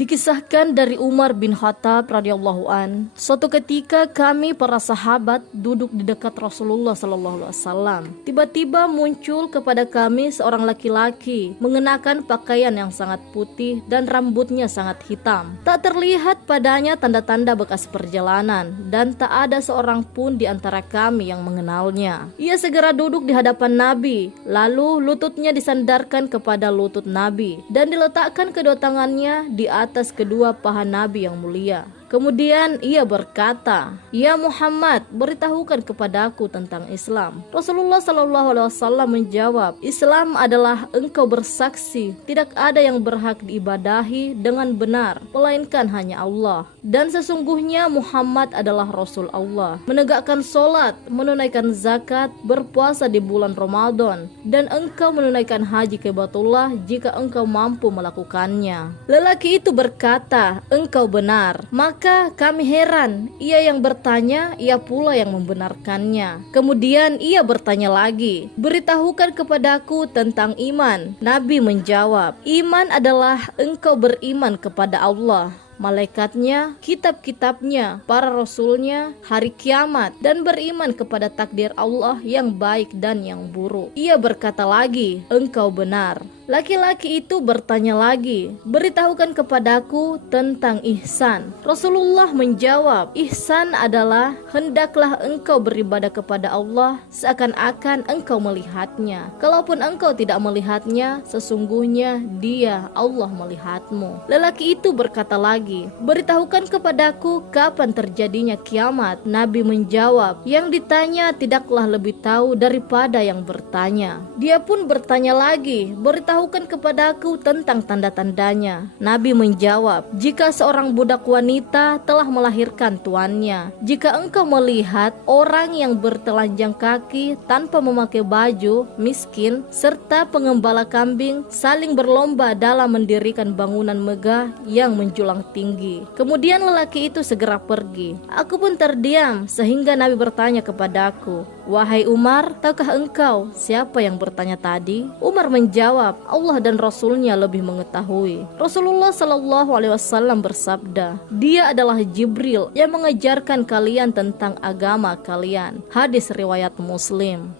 Dikisahkan dari Umar bin Khattab radhiyallahu an, suatu ketika kami para sahabat duduk di dekat Rasulullah sallallahu alaihi wasallam. Tiba-tiba muncul kepada kami seorang laki-laki mengenakan pakaian yang sangat putih dan rambutnya sangat hitam. Tak terlihat padanya tanda-tanda bekas perjalanan dan tak ada seorang pun di antara kami yang mengenalnya. Ia segera duduk di hadapan Nabi, lalu lututnya disandarkan kepada lutut Nabi dan diletakkan kedua tangannya di atas kedua paha Nabi yang mulia. Kemudian ia berkata, "Ya Muhammad, beritahukan kepadaku tentang Islam." Rasulullah sallallahu alaihi wasallam menjawab, "Islam adalah engkau bersaksi tidak ada yang berhak diibadahi dengan benar melainkan hanya Allah, dan sesungguhnya Muhammad adalah Rasul Allah, menegakkan solat, menunaikan zakat, berpuasa di bulan Ramadan, dan engkau menunaikan haji ke Baitullah jika engkau mampu melakukannya." Lelaki itu berkata, "Engkau benar." Maka kami heran, ia yang bertanya, ia pula yang membenarkannya. Kemudian ia bertanya lagi, "Beritahukan kepadaku tentang iman." Nabi menjawab, "Iman adalah engkau beriman kepada Allah, malaikatnya, kitab-kitabnya, para rasulnya, hari kiamat, dan beriman kepada takdir Allah yang baik dan yang buruk." Ia berkata lagi, "Engkau benar." Laki-laki itu bertanya lagi, "Beritahukan kepadaku tentang ihsan." Rasulullah menjawab, "Ihsan adalah hendaklah engkau beribadah kepada Allah seakan-akan engkau melihatnya. Kalaupun engkau tidak melihatnya, sesungguhnya Dia, Allah, melihatmu." Lelaki itu berkata lagi, "Beritahukan kepadaku kapan terjadinya kiamat." Nabi menjawab, "Yang ditanya tidaklah lebih tahu daripada yang bertanya." Dia pun bertanya lagi, "Beritahukan kepadaku tentang tanda-tandanya." Nabi menjawab, "Jika seorang budak wanita telah melahirkan tuannya, jika engkau melihat orang yang bertelanjang kaki tanpa memakai baju, miskin, serta pengembala kambing saling berlomba dalam mendirikan bangunan megah yang menjulang tinggi." Kemudian lelaki itu segera pergi. Aku pun terdiam sehingga Nabi bertanya kepadaku, "Wahai Umar, tahukah engkau siapa yang bertanya tadi?" Umar menjawab, "Allah dan Rasulnya lebih mengetahui." Rasulullah sallallahu alaihi wasallam bersabda, "Dia adalah Jibril yang mengajarkan kalian tentang agama kalian." Hadis riwayat Muslim.